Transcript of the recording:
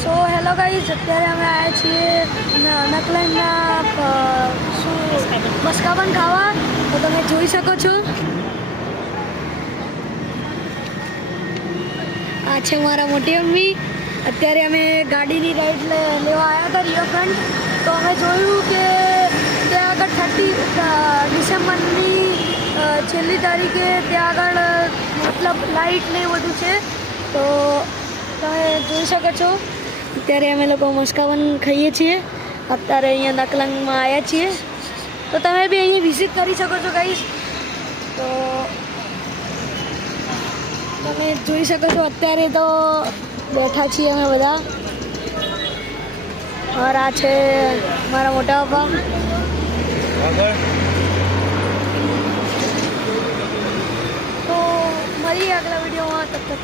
So hello guys, અત્યારે અમે આવ્યા છીએ નકલનના મસ્કાબન ખાવા. તો તમે જોઈ શકો છો, આ છે મારા મોટી મમ્મી. અત્યારે અમે ગાડીની રાઈડ લેવા આવ્યા હતા રિવરફ્રન્ટ. તો અમે જોયું કે ત્યાં આગળ 30 ડિસેમ્બરની છેલ્લી તારીખે ત્યાં આગળ મતલબ લાઇટ ને બધું છે. તો તમે જોઈ શકો છો, અત્યારે અમે લોકો મસ્કાબન ખાઈએ છીએ. અત્યારે અહીંયા નકલંગમાં આવ્યા છીએ, તો તમે બી અહીંયા વિઝિટ કરી શકો છો ગાઈસ. તો તમે જોઈ શકો છો, અત્યારે તો બેઠા છીએ અમે બધા. और આ છે મારા મોટા પપ્પા. તો મળીએ આગલા વિડીયોમાં. તબ તક